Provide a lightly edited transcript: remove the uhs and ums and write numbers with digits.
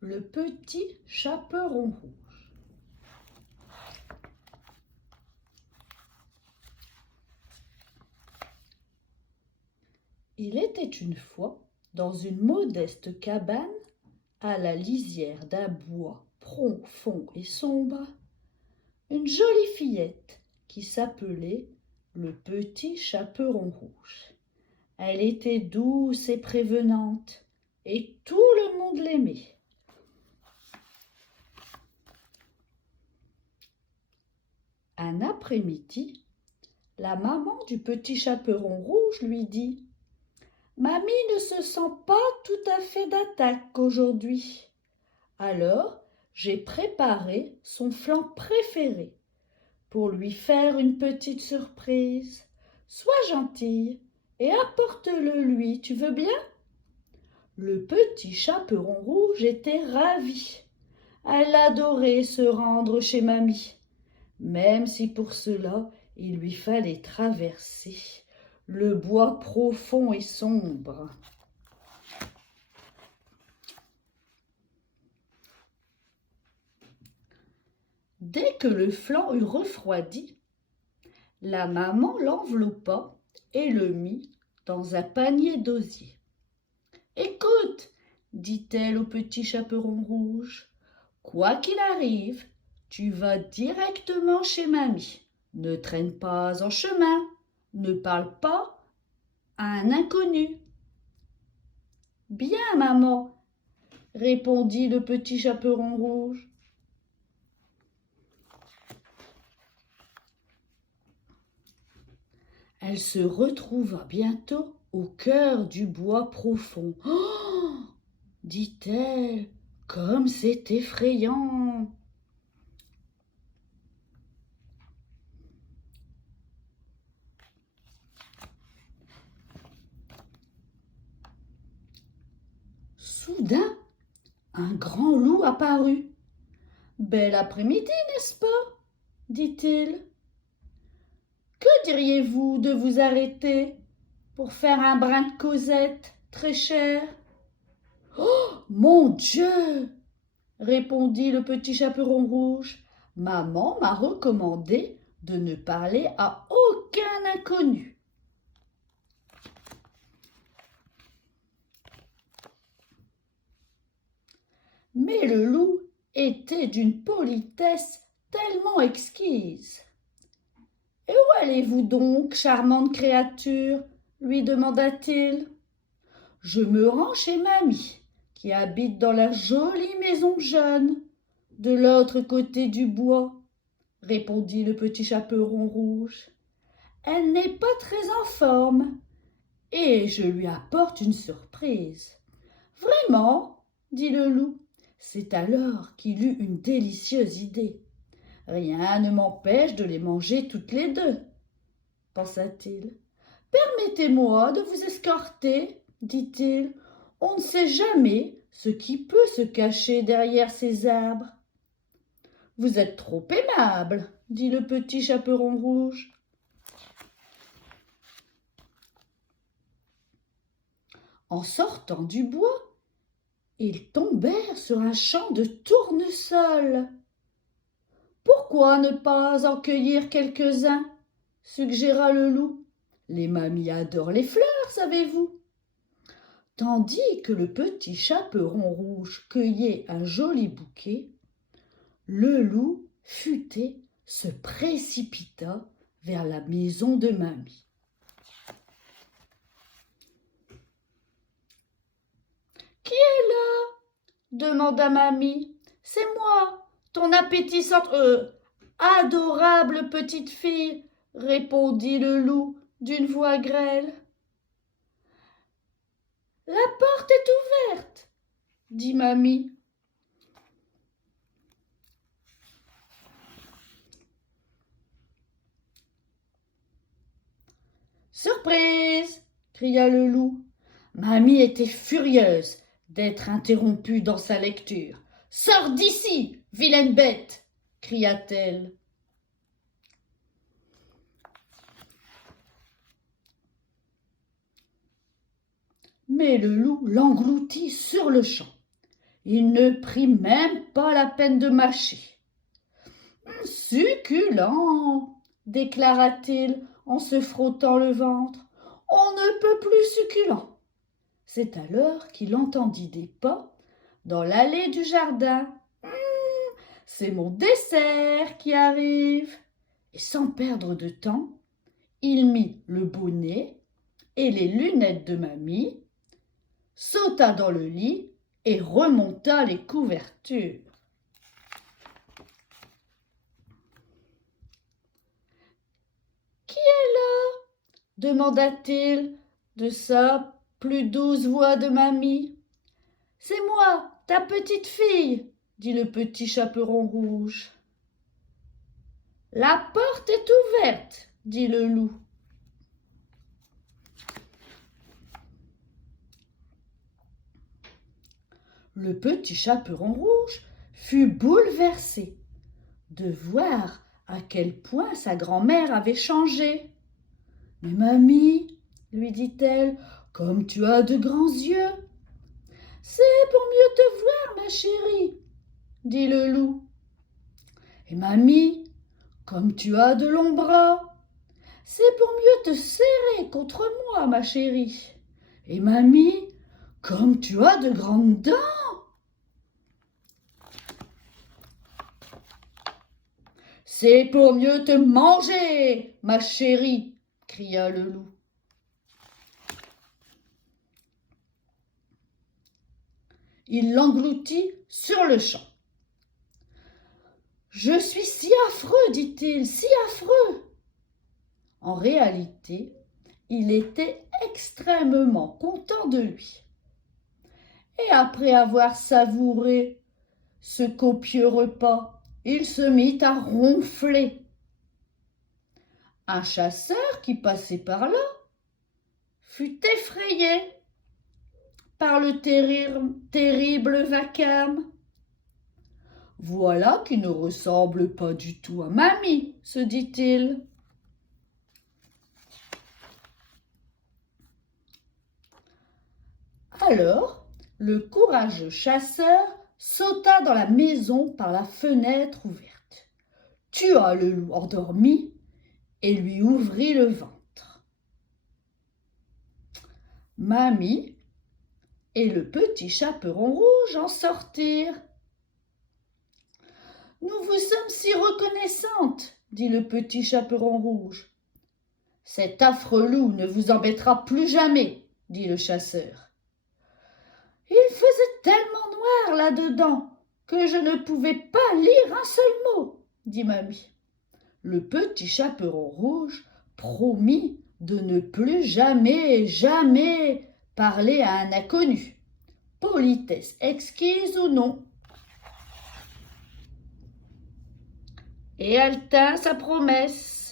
Le petit chaperon rouge. Il était une fois, dans une modeste cabane, à la lisière d'un bois profond et sombre, une jolie fillette qui s'appelait le petit chaperon rouge. Elle était douce et prévenante, et tout le monde l'aimait. Un après-midi, la maman du petit chaperon rouge lui dit « Mamie ne se sent pas tout à fait d'attaque aujourd'hui. Alors, j'ai préparé son flan préféré pour lui faire une petite surprise. Sois gentille et apporte-le lui, tu veux bien ?» Le petit chaperon rouge était ravi. Elle adorait se rendre chez mamie, même si pour cela il lui fallait traverser le bois profond et sombre. Dès que le flan eut refroidi, la maman l'enveloppa et le mit dans un panier d'osier. « Écoute, dit-elle au petit chaperon rouge, quoi qu'il arrive, tu vas directement chez mamie. Ne traîne pas en chemin, ne parle pas à un inconnu. »« Bien, maman, répondit le petit chaperon rouge. Elle se retrouva bientôt au cœur du bois profond. « Oh !» dit-elle, comme c'est effrayant. Soudain, un grand loup apparut. « Bel après-midi, n'est-ce pas ?» dit-il. « Que diriez-vous de vous arrêter pour faire un brin de causette très cher ?»« Oh, mon Dieu !» répondit le petit chaperon rouge. « Maman m'a recommandé de ne parler à aucun inconnu. » Mais le loup était d'une politesse tellement exquise. « Et où allez-vous donc, charmante créature ?» lui demanda-t-il. « Je me rends chez mamie, qui habite dans la jolie maison jaune, de l'autre côté du bois, » répondit le petit chaperon rouge. « Elle n'est pas très en forme, et je lui apporte une surprise. »« Vraiment ?» dit le loup. C'est alors qu'il eut une délicieuse idée. « Rien ne m'empêche de les manger toutes les deux, » pensa-t-il. « Permettez-moi de vous escorter, » dit-il. « On ne sait jamais ce qui peut se cacher derrière ces arbres. »« Vous êtes trop aimable, » dit le petit chaperon rouge. En sortant du bois, ils tombèrent sur un champ de tournesols. « Pourquoi ne pas en cueillir quelques-uns ?» suggéra le loup. « Les mamies adorent les fleurs, savez-vous ?» Tandis que le petit chaperon rouge cueillait un joli bouquet, le loup, futé, se précipita vers la maison de mamie. « Qui est là ?» demanda mamie. « C'est moi, ton appétissante, adorable petite fille, » répondit le loup d'une voix grêle. « La porte est ouverte, » dit mamie. « Surprise !» cria le loup. Mamie était furieuse d'être interrompue dans sa lecture. « Sors d'ici, vilaine bête !» cria-t-elle. Mais le loup l'engloutit sur-le-champ. Il ne prit même pas la peine de mâcher. « Succulent !» déclara-t-il en se frottant le ventre. « On ne peut plus succulent !» C'est alors qu'il entendit des pas dans l'allée du jardin. « C'est mon dessert qui arrive !» Et sans perdre de temps, il mit le bonnet et les lunettes de mamie, sauta dans le lit et remonta les couvertures. « Qui est là ?» demanda-t-il de sa plus douce voix de mamie. « C'est moi, ta petite fille, » dit le petit chaperon rouge. « La porte est ouverte, » dit le loup. Le petit chaperon rouge fut bouleversé de voir à quel point sa grand-mère avait changé. « Mais mamie, lui dit-elle, comme tu as de grands yeux. »« C'est pour mieux te voir, ma chérie, dit le loup. »« Et mamie, comme tu as de longs bras. »« C'est pour mieux te serrer contre moi, ma chérie. »« Et mamie, comme tu as de grandes dents. » « C'est pour mieux te manger, ma chérie, » cria le loup. Il l'engloutit sur le champ. « Je suis si affreux, dit-il, si affreux. » En réalité, il était extrêmement content de lui. Et après avoir savouré ce copieux repas, il se mit à ronfler. Un chasseur qui passait par là fut effrayé par le terrible vacarme. « Voilà qui ne ressemble pas du tout à mamie, » se dit-il. Alors, le courageux chasseur sauta dans la maison par la fenêtre ouverte, tua le loup endormi et lui ouvrit le ventre. Mamie et le petit chaperon rouge en sortirent. « Nous vous sommes si reconnaissantes, » dit le petit chaperon rouge. « Cet affreux loup ne vous embêtera plus jamais, » dit le chasseur. « Il faisait tellement noir là-dedans que je ne pouvais pas lire un seul mot, » dit mamie. Le petit chaperon rouge promit de ne plus jamais parler à un inconnu, politesse exquise ou non. Et elle tint sa promesse.